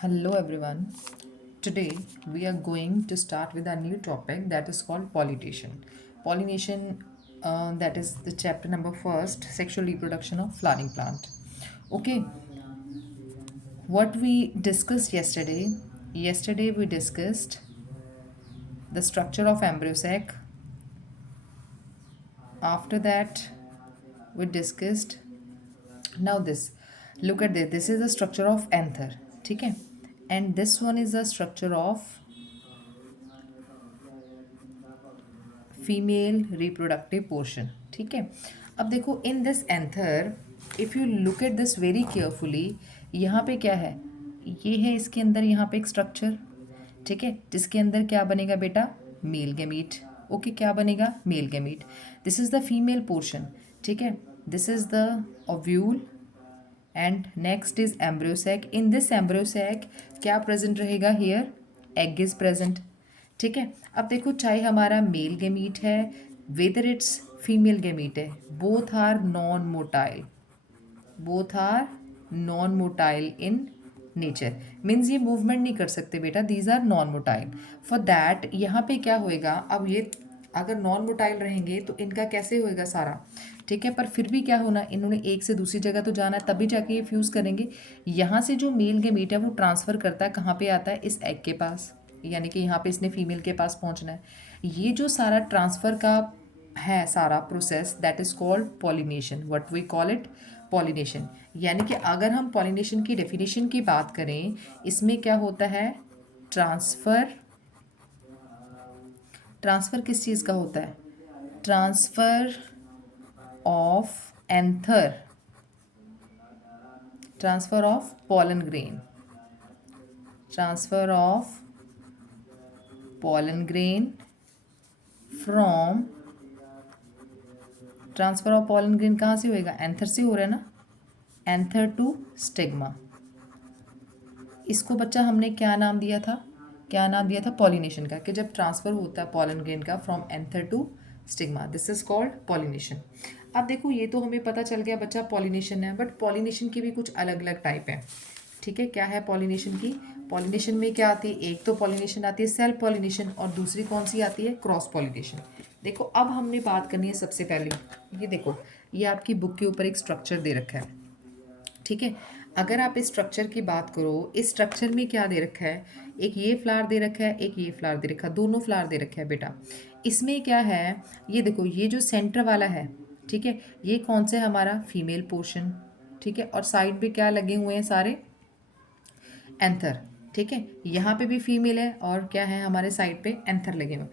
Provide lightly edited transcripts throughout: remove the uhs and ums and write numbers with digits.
Hello everyone. Today we are going to start with a new topic that is called pollination. Pollination, that is the chapter number first, sexual reproduction of flowering plant. Okay, what we discussed yesterday. Yesterday we discussed the structure of embryo sac. After that we discussed now this. Look at this. This is the structure of anther. Okay, and this one is the structure of female reproductive portion. ठीक है, अब देखो in this anther, if you look at this very carefully, यहाँ पे क्या है, ये है इसके अंदर यहाँ पे एक स्ट्रक्चर. ठीक है, जिसके अंदर क्या बनेगा बेटा, मेल गैमीट. ओके, क्या बनेगा, male gamete. This is the female portion. ठीक है, this is the ovule and next is embryo sac. In this embryo sac क्या प्रेजेंट रहेगा, हेयर एग इज प्रेजेंट. ठीक है, अब देखो चाहे हमारा मेल गैमीट है वेदर इट्स फीमेल गैमीट है, both are non motile. Both are non motile in nature. Means ये मूवमेंट नहीं कर सकते बेटा, these are non motile. For that यहाँ पे क्या होएगा, अब ये अगर नॉन मोटाइल रहेंगे तो इनका कैसे होएगा सारा. ठीक है, पर फिर भी क्या होना, इन्होंने एक से दूसरी जगह तो जाना है, तभी जाके ये फ्यूज़ करेंगे. यहाँ से जो मेल गैमीट है वो ट्रांसफ़र करता है कहाँ पे आता है, इस एग के पास, यानी कि यहाँ पे इसने फीमेल के पास पहुँचना है. ये जो सारा ट्रांसफ़र का है सारा process, that is called pollination. What we call it, pollination. यानी कि अगर हम पॉलिनेशन की डेफिनेशन की बात करें, इसमें क्या होता है, ट्रांसफ़र. ट्रांसफ़र किस चीज़ का होता है, transfer of anther, transfer of pollen grain, transfer of pollen grain from. Transfer of pollen grain कहाँ से होएगा, एंथर से हो रहा है ना, एंथर टू स्टिग्मा. इसको बच्चा हमने क्या नाम दिया था, क्या नाम दिया था, पॉलिनेशन का, कि जब ट्रांसफ़र होता है pollen grain का from anther to stigma, this is called pollination. अब देखो ये तो हमें पता चल गया बच्चा पॉलिनेशन है, बट पॉलिनेशन की भी कुछ अलग अलग टाइप है. ठीक है, क्या है पॉलिनेशन की, पॉलिनेशन में क्या आती है, एक तो पॉलिनेशन आती है सेल्फ पॉलिनेशन और दूसरी कौन सी आती है, क्रॉस पॉलिनेशन. देखो अब हमने बात करनी है सबसे पहले, ये देखो ये आपकी बुक के ऊपर एक स्ट्रक्चर दे रखा है. ठीक है, अगर आप इस स्ट्रक्चर की बात करो, इस स्ट्रक्चर में क्या दे रखा है, एक ये फ्लावर दे रखा है, एक ये फ्लावर दे रखा है, दोनों फ्लावर दे रखा है बेटा. इसमें क्या है, ये देखो ये जो सेंटर वाला है, ठीक है, ये कौन सा है, हमारा फीमेल पोर्शन. ठीक है, और साइड पे क्या लगे हुए हैं, सारे एंथर. ठीक है, यहाँ पे भी फीमेल है और क्या है, हमारे साइड पे एंथर लगे हुए.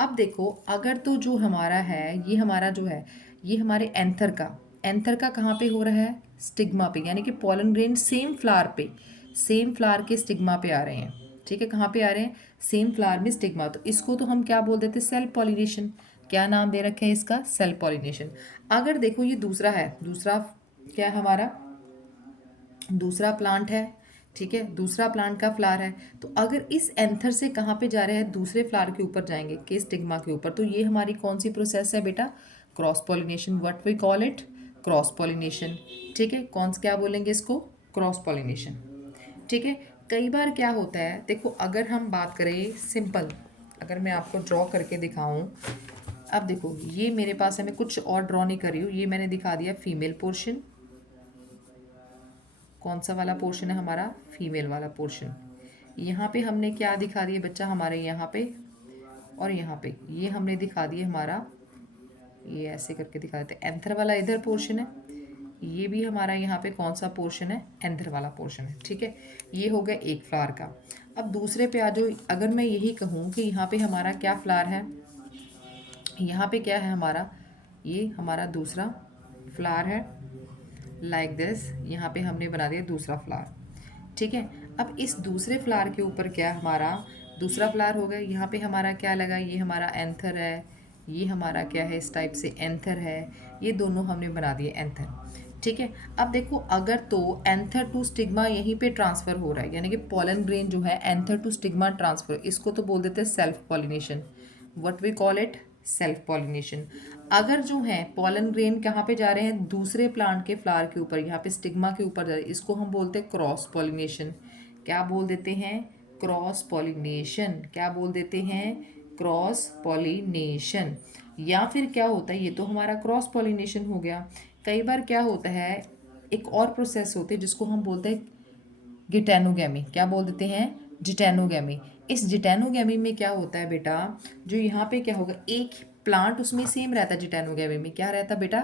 अब देखो अगर तो जो हमारा है, ये हमारा जो है, ये हमारे एंथर का, एंथर का कहाँ पे हो रहा है, स्टिग्मा पे, यानी कि pollen grain सेम फ्लावर पे, सेम फ्लावर के स्टिग्मा पे आ रहे हैं. ठीक है, कहाँ पे आ रहे हैं, सेम फ्लावर में स्टिग्मा. तो इसको तो हम क्या बोल देते हैं, सेल्फ पॉलिनेशन. क्या नाम दे रखे हैं इसका, सेल्फ पॉलिनेशन. अगर देखो ये दूसरा है, दूसरा क्या है हमारा, दूसरा प्लांट है. ठीक है, दूसरा प्लांट का फ्लावर है, तो अगर इस एंथर से कहाँ पे जा रहे हैं, दूसरे फ्लावर के ऊपर जाएंगे, के स्टिग्मा के ऊपर, तो ये हमारी कौन सी प्रोसेस है बेटा, cross pollination. What we call it, cross pollination. ठीक है, कौन क्या बोलेंगे इसको, क्रॉस पॉलिनेशन. ठीक है, कई बार क्या होता है, देखो अगर हम बात करें सिंपल, अगर मैं आपको ड्रॉ करके दिखाऊं, अब देखो ये मेरे पास है, मैं कुछ और ड्रॉ नहीं कर रही हूँ, ये मैंने दिखा दिया फीमेल पोर्शन. कौन सा वाला पोर्शन है हमारा, फीमेल वाला पोर्शन. यहाँ पे हमने क्या दिखा दिया बच्चा, हमारे यहाँ पे और यहाँ पे ये हमने दिखा दिया हमारा, ये ऐसे करके दिखा देते, एंथर वाला इधर पोर्शन है, ये भी हमारा यहाँ पे कौन सा पोर्शन है, एंथर वाला पोर्शन है. ठीक है, ये हो गया एक फ्लावर का. अब दूसरे पे आ जाओ, अगर मैं यही कहूँ कि यहाँ पे हमारा क्या फ्लावर है, यहाँ पे क्या है हमारा, ये हमारा दूसरा फ्लावर है, लाइक दिस, यहाँ पे हमने बना दिया दूसरा फ्लावर. ठीक है, अब इस दूसरे फ्लावर के ऊपर क्या हमारा, दूसरा फ्लावर हो गया, यहाँ पे हमारा क्या लगा, ये हमारा एंथर है, ये हमारा क्या है, इस टाइप से एंथर है, ये दोनों हमने बना दिए एंथर. ठीक है, अब देखो अगर तो एंथर टू स्टिग्मा यहीं पे ट्रांसफ़र हो रहा है, यानी कि pollen grain जो है एंथर टू स्टिग्मा ट्रांसफ़र, इसको तो बोल देते हैं self pollination. What we call it, self pollination. अगर जो है pollen grain कहाँ पे जा रहे हैं, दूसरे प्लांट के फ्लावर के ऊपर, यहाँ पे स्टिग्मा के ऊपर जा रहे हैं, इसको हम बोलते हैं क्रॉस पॉलिनेशन. क्या बोल देते हैं? Cross pollination. क्या बोल देते हैं? Cross pollination. या फिर क्या होता है, ये तो हमारा क्रॉस पॉलिनेशन हो गया। कई बार क्या होता है, एक और प्रोसेस होते हैं जिसको हम बोलते हैं गिटैनोगैमी। क्या बोल देते हैं? जिटैनोगैमी। इस जिटैनोगैमी में क्या होता है बेटा, जो यहाँ पे क्या होगा, एक प्लांट उसमें सेम रहता है। जिटैनोगैमी में क्या रहता बेटा?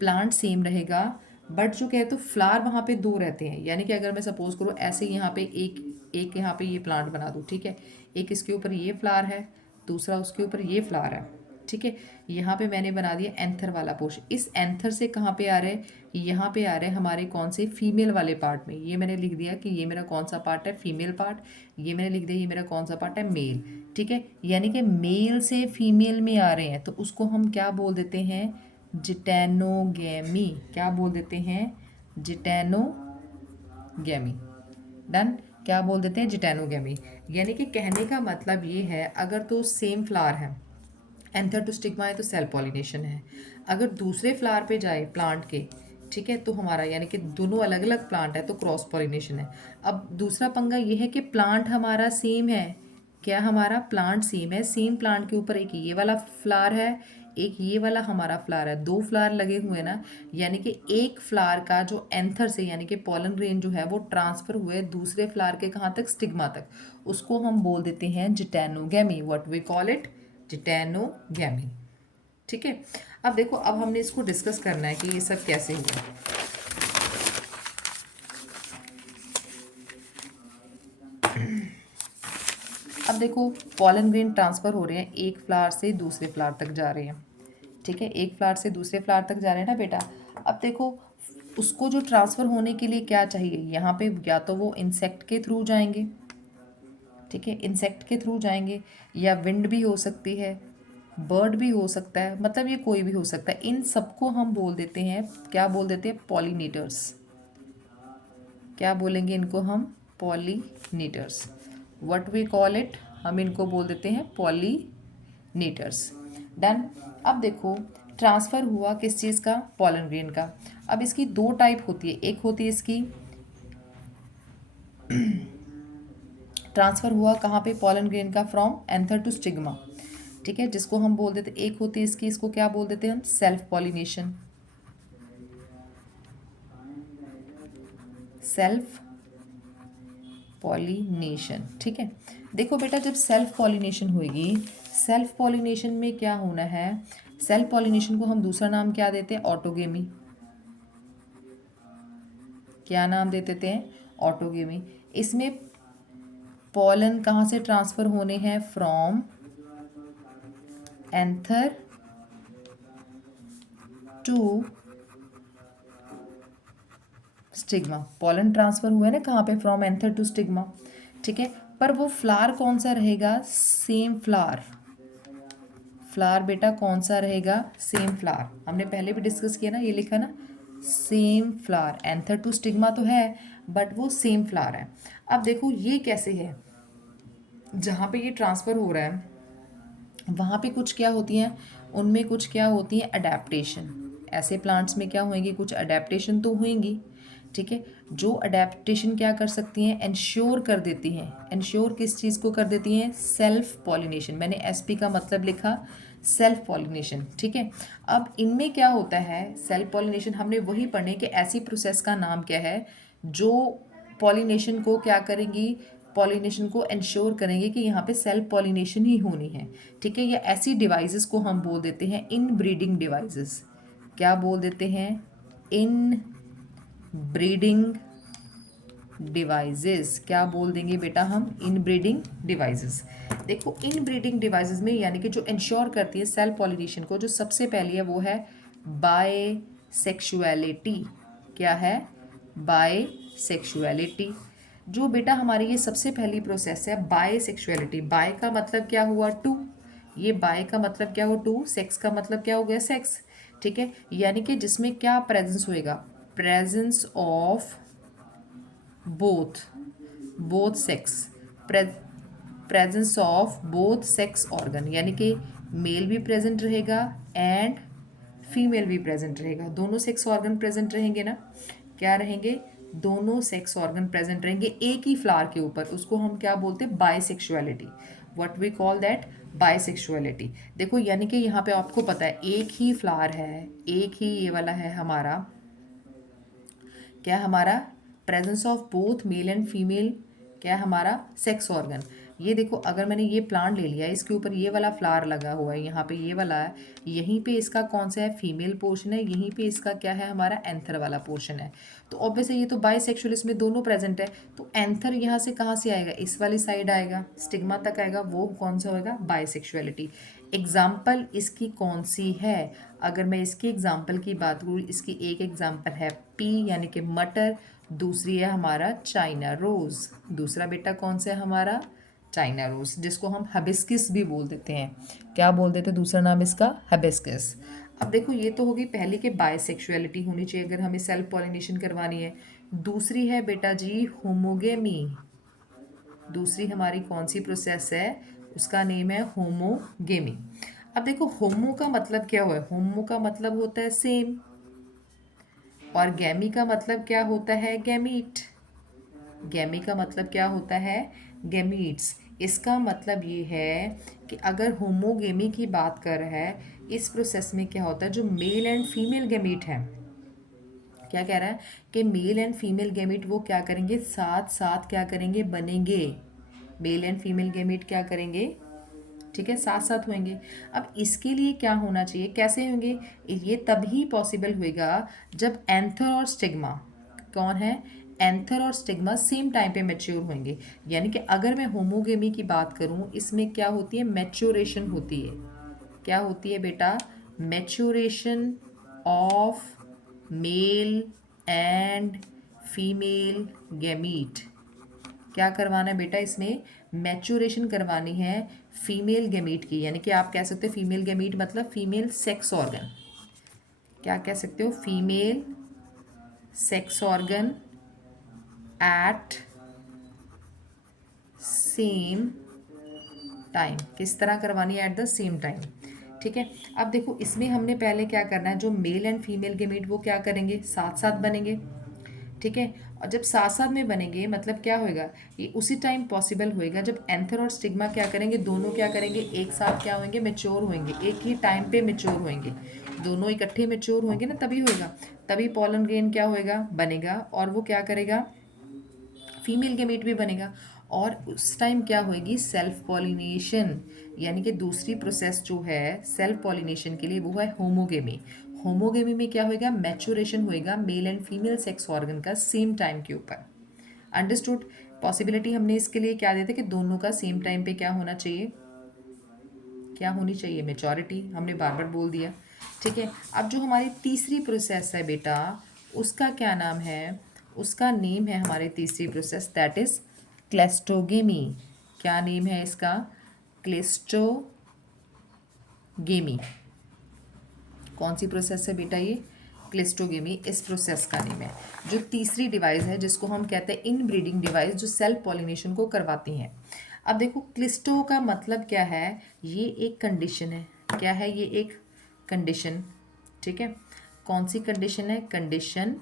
प्लांट सेम रहेगा, बट जो कहते तो फ्लावर वहाँ पे दो रहते हैं। यानी कि अगर मैं सपोज करूँ ऐसे यहाँ पे एक यहाँ पे ये प्लांट बना दूँ, ठीक है, एक इसके ऊपर ये फ्लावर है, दूसरा उसके ऊपर ये फ्लावर है, ठीक है। यहाँ पे मैंने बना दिया एंथर वाला पोर्शन। इस एंथर से कहाँ पे आ रहे हैं? यहाँ पे आ रहे हैं हमारे कौन से? फीमेल वाले पार्ट में। ये मैंने लिख दिया कि ये मेरा कौन सा पार्ट है? Female part. ये मैंने लिख दिया ये मेरा कौन सा पार्ट है? मेल। ठीक है, यानी कि मेल से फीमेल में आ रहे हैं, तो उसको हम क्या बोल देते हैं? जिटैनोगैमी। क्या बोल देते हैं? जिटैनोगैमी। डन। क्या बोल देते हैं? जिटैनोगैमी। यानी कि कहने का मतलब ये है, अगर तो सेम फ्लावर है, एंथर टू स्टिग्मा है, तो सेल्फ पॉलिनेशन है। अगर दूसरे फ्लावर पे जाए प्लांट के, ठीक है, तो हमारा यानी कि दोनों अलग अलग प्लांट है, तो क्रॉस पॉलिनेशन है। अब दूसरा पंगा ये है कि प्लांट हमारा सेम है। क्या हमारा प्लांट सेम है? सेम प्लांट के ऊपर एक ये वाला फ्लावर है, एक ये वाला हमारा फ्लावर है, दो फ्लावर लगे हुए हैं ना। यानी कि एक फ्लावर का जो एंथर से यानी कि पॉलन ग्रेन जो है वो ट्रांसफर हुए दूसरे फ्लावर के कहाँ तक? स्टिग्मा तक। उसको हम बोल देते हैं geitonogamy. What we call it? Geitonogamy. ठीक है। अब देखो, अब हमने इसको डिस्कस करना है कि ये सब कैसे हुआ। अब देखो, पॉलन ग्रेन ट्रांसफ़र हो रहे हैं, एक फ्लावर से दूसरे फ्लावर तक जा रहे हैं। ठीक है, एक फ्लावर से दूसरे फ्लावर तक जा रहे हैं ना बेटा। अब देखो, उसको जो ट्रांसफ़र होने के लिए क्या चाहिए, यहाँ पे या तो वो इंसेक्ट के थ्रू जाएंगे, ठीक है, इंसेक्ट के थ्रू जाएंगे, या विंड भी हो सकती है, बर्ड भी हो सकता है, मतलब ये कोई भी हो सकता है। इन सबको हम बोल देते हैं, क्या बोल देते हैं? पॉलिनेटर्स। क्या बोलेंगे इनको हम? Pollinators. What we call it? हम इनको बोल देते हैं पॉलिनेटर्स। डन। अब देखो, ट्रांसफ़र हुआ किस चीज़ का? पॉलन ग्रेन का। अब इसकी दो टाइप होती है। एक होती है इसकी ट्रांसफ़र हुआ कहाँ पे? पॉलन ग्रेन का फ्रॉम एंथर टू स्टिग्मा, ठीक है, जिसको हम बोल देते, एक होती है इसकी, इसको क्या बोल देते हैं हम? Self pollination. सेल्फ पॉलिनेशन, ठीक है। देखो बेटा, जब सेल्फ पॉलिनेशन होगी, सेल्फ पॉलिनेशन में क्या होना है? सेल्फ पॉलिनेशन को हम दूसरा नाम क्या देते हैं? ऑटोगेमी। क्या नाम दे देते हैं? ऑटोगेमी। इसमें पॉलन कहाँ से ट्रांसफ़र होने हैं? From anther to stigma. Pollen transfer हुआ है ना कहाँ पे? फ्रॉम एंथर टू स्टिग्मा, ठीक है। पर वो फ्लावर कौन सा रहेगा? Same flower. फ्लावर बेटा कौन सा रहेगा? Same flower. हमने पहले भी डिस्कस किया ना, ये लिखा ना, same flower. Anther to stigma तो है, बट वो सेम फ्लावर है। अब देखो ये कैसे है, जहाँ पे ये ट्रांसफ़र हो रहा है वहाँ पे कुछ क्या होती हैं, उनमें कुछ क्या होती हैं? अडेप्टेशन। ऐसे प्लांट्स में क्या होंगी? कुछ अडेप्टेशन तो होंगी, ठीक है। जो अडेप्टेशन क्या कर सकती हैं? इंश्योर कर देती हैं। इंश्योर किस चीज़ को कर देती हैं? Self pollination. मैंने एसपी का मतलब लिखा, सेल्फ पॉलिनेशन, ठीक है। अब इनमें क्या होता है? सेल्फ पॉलिनेशन हमने वही पढ़ने कि ऐसी प्रोसेस का नाम क्या है जो पॉलिनेशन को क्या करेंगी? पॉलिनेशन को इंश्योर करेंगे कि यहाँ पे सेल्फ पॉलिनेशन ही होनी है, ठीक है। या ऐसी डिवाइसेस को हम बोल देते हैं इन ब्रीडिंग डिवाइसेस। क्या बोल देते हैं? इन ब्रीडिंग डिवाइसेस। क्या बोल देंगे बेटा हम? इन ब्रीडिंग डिवाइसेस। देखो, इन ब्रीडिंग डिवाइसेस में यानी कि जो इंश्योर करती है सेल्फ पॉलिनेशन को, जो सबसे पहली है वो है बाय सेक्सुअलिटी। क्या है? Bisexuality. जो बेटा हमारी ये सबसे पहली प्रोसेस है बाय सेक्सुअलिटी। बाय का मतलब क्या हुआ? टू। ये बाय का मतलब क्या हुआ? टू। सेक्स का मतलब क्या हो गया? सेक्स, ठीक है। यानी कि जिसमें क्या प्रेजेंस होएगा? Presence of both sex. Presence of both sex organ, यानी कि मेल भी प्रेजेंट रहेगा एंड फीमेल भी प्रेजेंट रहेगा। दोनों सेक्स ऑर्गन प्रेजेंट रहेंगे ना। क्या रहेंगे? दोनों सेक्स ऑर्गन प्रेजेंट रहेंगे एक ही फ्लावर के ऊपर, उसको हम क्या बोलते हैं, bisexuality. What we call that, bisexuality. देखो यानी कि यहाँ पे आपको पता है एक ही फ्लावर है, एक ही ये वाला है हमारा, क्या हमारा, presence of both male and female, क्या हमारा, सेक्स ऑर्गन। ये देखो अगर मैंने ये प्लांट ले लिया, इसके ऊपर ये वाला फ्लावर लगा हुआ है, यहाँ पे ये वाला है, यहीं पे इसका कौन सा है, फीमेल पोर्शन है, यहीं पे इसका क्या है, हमारा एंथर वाला पोर्शन है। तो ऑब्वियसली ये तो बाइसेक्सुअल, इसमें दोनों प्रेजेंट है, तो एंथर यहाँ से कहाँ से आएगा, इस वाली साइड आएगा, स्टिग्मा तक आएगा, वो कौन सा होगा, बाइसेक्सुअलिटी। एग्जाम्पल इसकी कौन सी है, अगर मैं इसकी एग्जाम्पल की बात करूँ, इसकी एक एग्जाम्पल है पी यानी कि मटर, दूसरी है हमारा चाइना रोज़, दूसरा बेटा कौन सा है हमारा, चाइना रोज़, जिसको हम हबिस्किस भी बोल देते हैं। क्या बोल देते हैं दूसरा नाम इसका, हबिस्किस। अब देखो ये तो होगी पहली के बाइसेक्सुअलिटी होनी चाहिए अगर हमें सेल्फ पॉलिनेशन करवानी है। दूसरी है बेटा जी होमोगेमी, दूसरी हमारी कौन सी प्रोसेस है, उसका नेम है होमोगेमी। अब देखो होमो का मतलब क्या हुआ है, होमो का मतलब होता है सेम, और गैमी का मतलब क्या होता है, गैमीट। गैमी का मतलब क्या होता है, गैमीट्स। इसका मतलब ये है कि अगर होमोगेमी की बात कर रहा है, इस प्रोसेस में क्या होता है, जो मेल एंड फीमेल गैमीट है, क्या कह रहा है कि मेल एंड फीमेल गैमीट वो क्या करेंगे, साथ साथ क्या करेंगे, बनेंगे। मेल एंड फीमेल गैमीट क्या करेंगे, ठीक है, साथ साथ होंगे। अब इसके लिए क्या होना चाहिए, कैसे होंगे, ये तभी पॉसिबल होएगा जब एंथर और स्टिग्मा, कौन है, एंथर और स्टिग्मा सेम टाइम पे मैच्योर होंगे। यानी कि अगर मैं होमोगेमी की बात करूं, इसमें क्या होती है, मैच्योरेशन होती है। क्या होती है बेटा, maturation of male and female gamete. क्या करवाना है बेटा, इसमें मैच्योरेशन करवानी है फीमेल गैमीट की, यानी कि आप कह सकते हो फीमेल गैमीट मतलब फीमेल सेक्स ऑर्गन, क्या कह सकते हो, female sex organ at same time. किस तरह करवानी है, एट द सेम टाइम, ठीक है। अब देखो इसमें हमने पहले क्या करना है, जो मेल एंड फीमेल गैमीट वो क्या करेंगे, साथ साथ बनेंगे, ठीक है। और जब साथ साथ में बनेंगे मतलब क्या होएगा, ये उसी टाइम पॉसिबल होएगा जब एंथर और स्टिग्मा क्या करेंगे, दोनों क्या करेंगे, एक साथ क्या होंगे, मेच्योर होंगे, एक ही टाइम पे मेच्योर होंगे, दोनों इकट्ठे मेच्योर होंगे ना, तभी होएगा, तभी पॉलन ग्रेन क्या होएगा, बनेगा, और वो क्या करेगा, फीमेल गैमीट भी बनेगा। और उस टाइम क्या होएगी, सेल्फ पॉलिनेशन, यानी कि दूसरी प्रोसेस जो है सेल्फ पॉलिनेशन के लिए वो है होमोगेमी। होमोगेमी में क्या होएगा, मैच्योरेशन होएगा male and female sex organ का सेम टाइम के ऊपर। अंडरस्टूड। पॉसिबिलिटी हमने इसके लिए क्या देते कि दोनों का सेम टाइम पे क्या होना चाहिए, क्या होनी चाहिए, मेचोरिटी, हमने बार बार बोल दिया, ठीक है। अब जो हमारी तीसरी प्रोसेस है बेटा, उसका क्या नाम है, उसका नेम है हमारी तीसरी प्रोसेस, दैट इज क्लेस्टोगेमी। क्या नेम है इसका, क्लेस्टोगेमी। कौन सी प्रोसेस है बेटा ये, क्लिस्टोगेमी, इस प्रोसेस का नेम है। जो तीसरी डिवाइस है जिसको हम कहते हैं इन ब्रीडिंग डिवाइस, जो सेल्फ पॉलिनेशन को करवाती हैं। अब देखो क्लिस्टो का मतलब क्या है, ये एक कंडीशन है, क्या है ये, एक कंडीशन, ठीक है। कौन सी कंडीशन है, कंडीशन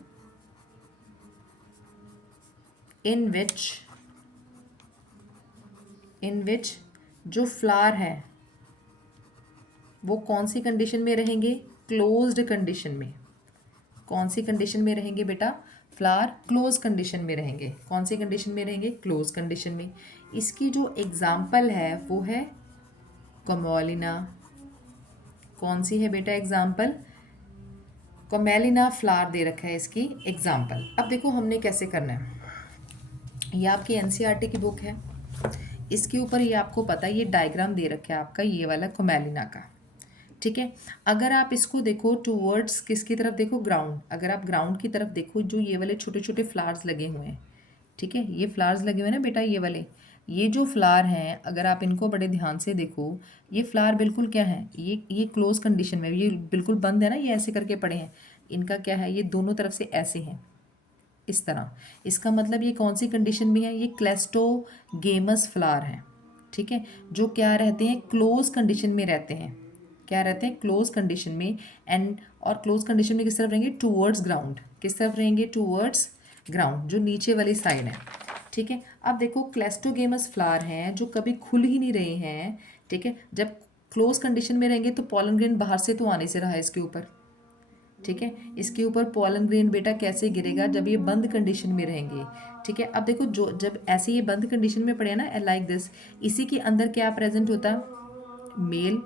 इन विच जो फ्लावर है वो कौन सी कंडीशन में रहेंगे, क्लोज्ड कंडीशन में। कौन सी कंडीशन में रहेंगे बेटा, फ्लावर क्लोज कंडीशन में रहेंगे। कौन सी कंडीशन में रहेंगे, क्लोज कंडीशन में। इसकी जो एग्जाम्पल है वो है कमोलिना। कौन सी है बेटा एग्जाम्पल, कमेलिना फ्लावर दे रखा है इसकी एग्जाम्पल। अब देखो हमने कैसे करना है, ये आपकी एनसीईआरटी की बुक है, इसके ऊपर ये आपको पता है, ये डायग्राम दे रखा है आपका ये वाला कमेलिना का, ठीक है। अगर आप इसको देखो टूवर्ड्स किसकी तरफ देखो, ग्राउंड, अगर आप ग्राउंड की तरफ देखो, जो ये वाले छोटे छोटे फ्लावर्स लगे हुए हैं, ठीक है, ये फ्लावर्स लगे हुए हैं ना बेटा, ये वाले, ये जो फ्लावर हैं अगर आप इनको बड़े ध्यान से देखो, ये फ्लावर बिल्कुल क्या है, ये क्लोज कंडीशन में, ये बिल्कुल बंद है ना, ये ऐसे करके पड़े हैं, इनका क्या है, ये दोनों तरफ से ऐसे हैं इस तरह। इसका मतलब ये कौन सी कंडीशन में है, ये क्लेस्टोगेमस फ्लावर है, ठीक है, जो क्या रहते हैं, क्लोज कंडीशन में रहते हैं। क्या रहते हैं, क्लोज कंडीशन में। एंड और क्लोज कंडीशन में किस तरफ रहेंगे, टूवर्ड्स ग्राउंड, किस तरफ रहेंगे, टूवर्ड्स ग्राउंड, जो नीचे वाली साइड है। ठीक है, अब देखो क्लेस्टोगेमस फ्लावर हैं जो कभी खुल ही नहीं रहे हैं। ठीक है, जब क्लोज कंडीशन में रहेंगे तो पॉलन ग्रेन बाहर से तो आने से रहा है इसके ऊपर। ठीक है, इसके ऊपर पॉलन ग्रेन बेटा कैसे गिरेगा, जब ये बंद कंडीशन में रहेंगे। ठीक है, अब देखो जो जब ऐसे ये बंद कंडीशन में पड़े ना लाइक दिस, इसी के अंदर क्या प्रेजेंट होता है, मेल,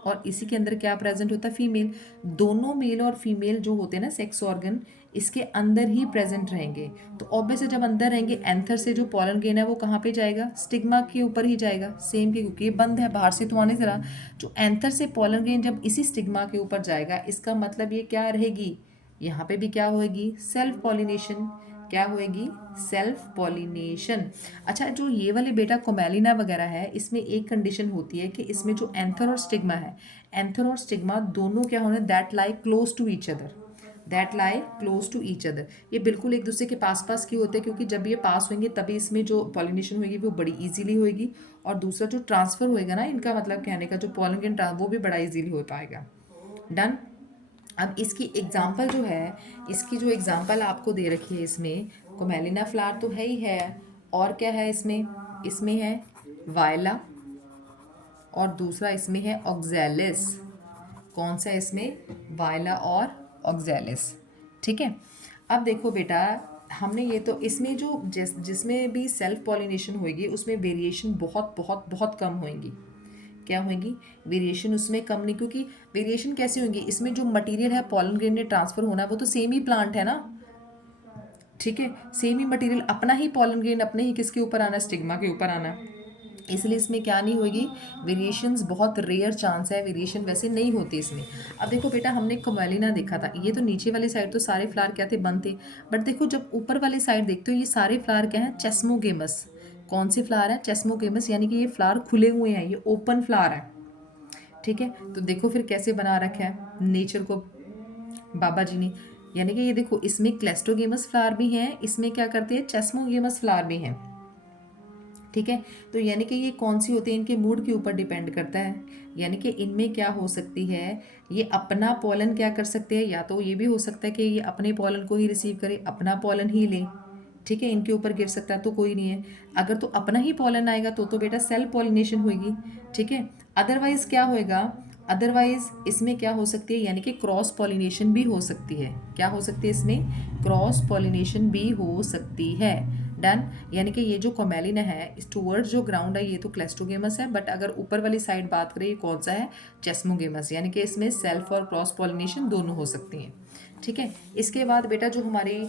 और इसी के अंदर क्या प्रेजेंट होता है, फीमेल। दोनों मेल और फीमेल जो होते हैं ना सेक्स ऑर्गन, इसके अंदर ही प्रेजेंट रहेंगे। तो ऑब्वियसली जब अंदर रहेंगे, एंथर से जो पॉलन ग्रेन है वो कहाँ पे जाएगा, स्टिग्मा के ऊपर ही जाएगा, सेम के, क्योंकि ये बंद है, बाहर से तो आने से रहा। जो एंथर से पॉलन ग्रेन जब इसी स्टिग्मा के ऊपर जाएगा, इसका मतलब ये क्या रहेगी, यहाँ पे भी क्या होएगी, सेल्फ पॉलिनेशन। क्या होएगी, सेल्फ पॉलिनेशन। अच्छा, जो ये वाले बेटा कोमेलिना वगैरह है, इसमें एक कंडीशन होती है कि इसमें जो एंथर और स्टिग्मा है, एंथर और स्टिग्मा दोनों क्या होने, that lie close to each other, that lie close to each other. ये बिल्कुल एक दूसरे के पास पास क्यों होते हैं, क्योंकि जब ये पास होंगे तभी इसमें जो पॉलिनेशन होगी वो बड़ी इजीली होगी, और दूसरा जो ट्रांसफर होएगा ना, इनका मतलब कहने का जो पॉलिन वो भी बड़ा इजीली हो पाएगा। डन। अब इसकी एग्जाम्पल जो है, इसकी जो एग्जाम्पल आपको दे रखी है इसमें, कोमेलिना फ्लावर तो है ही है, और क्या है इसमें, इसमें है वायला, और दूसरा इसमें है ऑक्जेलिस। कौन सा इसमें, वायला और ऑक्जेलिस। ठीक है, अब देखो बेटा, हमने ये तो इसमें जो जिसमें भी सेल्फ पॉलिनेशन होगी उसमें वेरिएशन बहुत बहुत बहुत कम होंगी। क्या होंगी, वेरिएशन उसमें कम नहीं, क्योंकि वेरिएशन कैसे होंगी, इसमें जो मटेरियल है पॉलन ग्रेन में ट्रांसफर होना, वो तो सेम ही प्लांट है ना। ठीक है, सेम ही मटेरियल, अपना ही पॉलन ग्रेन अपने ही किसके ऊपर आना, स्टिग्मा के ऊपर आना, इसलिए इसमें क्या नहीं होगी, वेरिएशंस बहुत रेयर चांस है, वेरिएशन वैसे नहीं होती इसमें। अब देखो बेटा, हमने कोमेलिना देखा था, ये तो नीचे वाली साइड तो सारे फ्लावर क्या थे, बंद थे, बट देखो जब ऊपर वाली साइड देखते हो, ये सारे फ्लावर क्या हैं, चेस्मोगेमस। कौन से फ्लावर हैं, चेस्मोगेमस, यानी कि ये फ्लावर खुले हुए हैं, ये ओपन फ्लावर है। ठीक है, तो देखो फिर कैसे बना रखा है नेचर को बाबा जी ने, यानी कि ये देखो इसमें क्लेस्टोगेमस फ्लावर भी हैं, इसमें क्या करते हैं, चेस्मोगेमस फ्लावर भी हैं। ठीक है, तो यानी कि ये कौन सी होती है, इनके मूड के ऊपर डिपेंड करता है। यानी कि इनमें क्या हो सकती है, ये अपना पॉलन क्या कर सकते हैं, या तो ये भी हो सकता है कि ये अपने पॉलन को ही रिसीव करे, अपना पॉलन ही लें। ठीक है, इनके ऊपर गिर सकता है तो कोई नहीं है। अगर तो अपना ही पॉलन आएगा तो बेटा सेल्फ पॉलिनेशन होगी। ठीक है, अदरवाइज क्या होएगा, अदरवाइज इसमें क्या हो सकती है, यानी कि क्रॉस पॉलिनेशन भी हो सकती है। क्या हो सकती है, इसमें क्रॉस पॉलिनेशन भी हो सकती है। डन। यानी कि ये जो कोमेलिना है, इस टूवर्ड्स जो ग्राउंड है ये तो क्लेस्टोगेमस है, बट अगर ऊपर वाली साइड बात करें, ये कौन सा है, चेस्मोगेमस, यानी कि इसमें सेल्फ और क्रॉस पॉलिनेशन दोनों हो सकती हैं। ठीक है, इसके बाद बेटा जो हमारी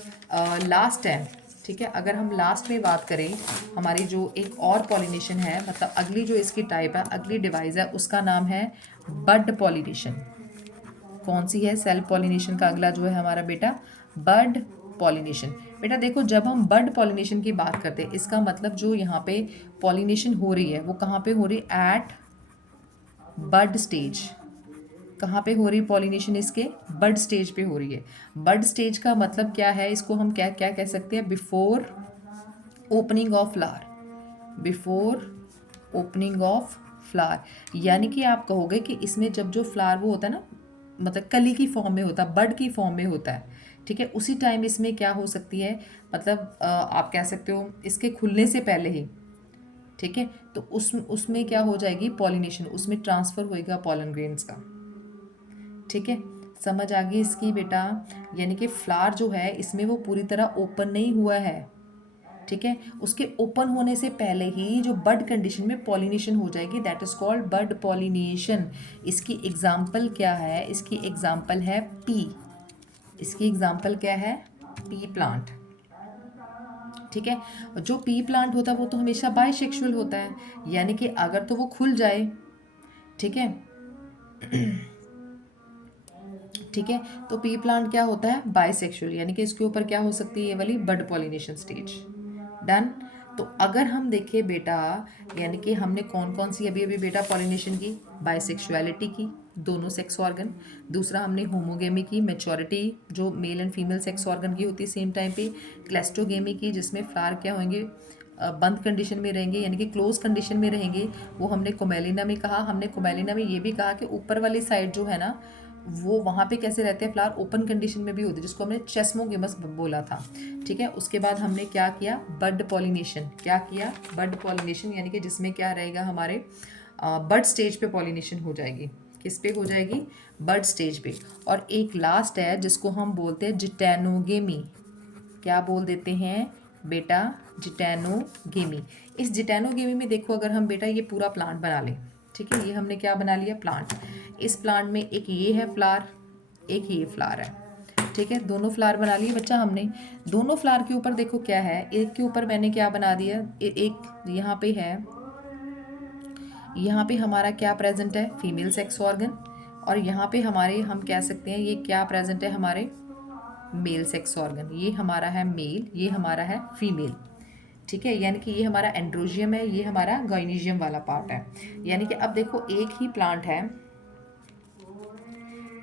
लास्ट है, ठीक है, अगर हम लास्ट में बात करें, हमारी जो एक और पॉलिनेशन है, मतलब अगली जो इसकी टाइप है, अगली डिवाइस है, उसका नाम है बड पॉलिनेशन। कौन सी है, सेल्फ पॉलिनेशन का अगला जो है हमारा बेटा, बड पॉलिनेशन। बेटा देखो, जब हम बड पॉलिनेशन की बात करते हैं, इसका मतलब जो यहाँ पे पॉलिनेशन हो रही है वो कहाँ पे हो रही है, एट बड स्टेज। कहाँ पे हो रही पॉलिनेशन, इसके बड स्टेज पे हो रही है। बड स्टेज का मतलब क्या है, इसको हम क्या क्या कह सकते हैं, before opening of flower, before opening of flower. यानी कि आप कहोगे कि इसमें जब जो फ्लावर वो होता है ना, मतलब कली की फॉर्म में होता है, बड की फॉर्म में होता है। ठीक है, उसी टाइम इसमें क्या हो सकती है, मतलब आप कह सकते हो इसके खुलने से पहले ही। ठीक है, तो उसमें क्या हो जाएगी, पॉलिनेशन, उसमें ट्रांसफ़र होएगा पॉलन ग्रेन्स का। ठीक है, समझ आ गई इसकी बेटा। यानी कि फ्लावर जो है इसमें वो पूरी तरह ओपन नहीं हुआ है। ठीक है, उसके ओपन होने से पहले ही जो बड कंडीशन में पॉलिनेशन हो जाएगी, that is called bud pollination. इसकी एग्जाम्पल क्या है, इसकी एग्जाम्पल है पी। इसकी एग्जाम्पल क्या है, पी प्लांट। ठीक है, जो पी प्लांट होता है वो तो हमेशा बाइसेक्सुअल होता है, यानी कि अगर तो वो खुल जाए। ठीक है, ठीक है, तो पी प्लांट क्या होता है, बाइसेक्सुअल, यानी कि इसके ऊपर क्या हो सकती है, ये वाली बड पॉलिनेशन स्टेज। डन। तो अगर हम देखें बेटा, यानी कि हमने कौन कौन सी अभी अभी बेटा पॉलिनेशन की, बाइसेक्सुअलिटी की, दोनों सेक्स ऑर्गन। दूसरा हमने होमोगेमी की, मेच्योरिटी जो male and female sex organ की होती है सेम टाइम पे। क्लेस्टोगेमी की, जिसमें फ्लावर क्या होंगे, बंद कंडीशन में रहेंगे, यानी कि क्लोज कंडीशन में रहेंगे, वो हमने कोमेलिना में कहा। हमने कोमेलिना में ये भी कहा कि ऊपर वाली साइड जो है ना, वो वहाँ पे कैसे रहते हैं फ्लावर, ओपन कंडीशन में भी होते हैं, जिसको हमने चेस्मोगेमस बोला था। ठीक है, उसके बाद हमने क्या किया, बड पॉलिनेशन। क्या किया, बड पॉलिनेशन, यानी कि जिसमें क्या रहेगा, हमारे बड स्टेज पे पॉलिनेशन हो जाएगी। किस पे हो जाएगी, बड स्टेज पे। और एक लास्ट है जिसको हम बोलते हैं जिटैनोगेमी। क्या बोल देते हैं बेटा, जिटैनोगेमी। इस जिटैनोगेमी में देखो, अगर हम बेटा ये पूरा प्लांट बना लें, ठीक है, ये हमने क्या बना लिया, प्लांट। इस प्लांट में एक ये है फ्लावर, एक ये फ्लावर है, ठीक है, दोनों फ्लावर बना लिए बच्चा हमने। दोनों फ्लावर के ऊपर देखो क्या है, एक के ऊपर मैंने क्या बना दिया, एक यहाँ पे है, यहाँ पे हमारा क्या प्रेजेंट है, फीमेल सेक्स ऑर्गन। और यहाँ पे हमारे, हम कह सकते हैं ये क्या प्रेजेंट है, हमारे मेल सेक्स ऑर्गन। ये हमारा है मेल, ये हमारा है फीमेल। ठीक है, यानी कि ये हमारा एंड्रोजियम है, ये हमारा गाइनीजियम वाला पार्ट है। यानी कि अब देखो एक ही प्लांट है,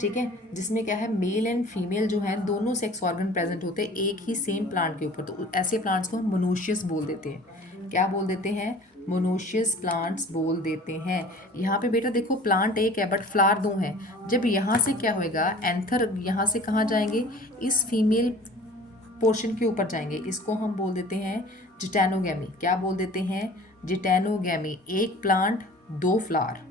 ठीक है, जिसमें क्या है, मेल एंड फीमेल जो है दोनों सेक्स ऑर्गन प्रेजेंट होते हैं एक ही सेम प्लांट के ऊपर। तो ऐसे प्लांट्स को हम मोनोशियस बोल देते हैं। क्या बोल देते हैं, मोनोशियस प्लांट्स बोल देते हैं। यहाँ पे बेटा देखो प्लांट एक है बट फ्लावर दो हैं। जब यहाँ से क्या होएगा, एंथर यहाँ से कहाँ जाएंगे, इस फीमेल पोर्शन के ऊपर जाएंगे, इसको हम बोल देते हैं जिटैनोगैमी। क्या बोल देते हैं, जिटैनोगैमी। एक प्लांट दो फ्लावर,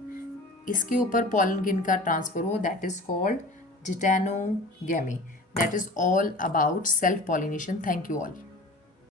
इसके ऊपर पॉलन ग्रेन का ट्रांसफर हो, that is called geitonogamy. That is all about self pollination. Thank you all.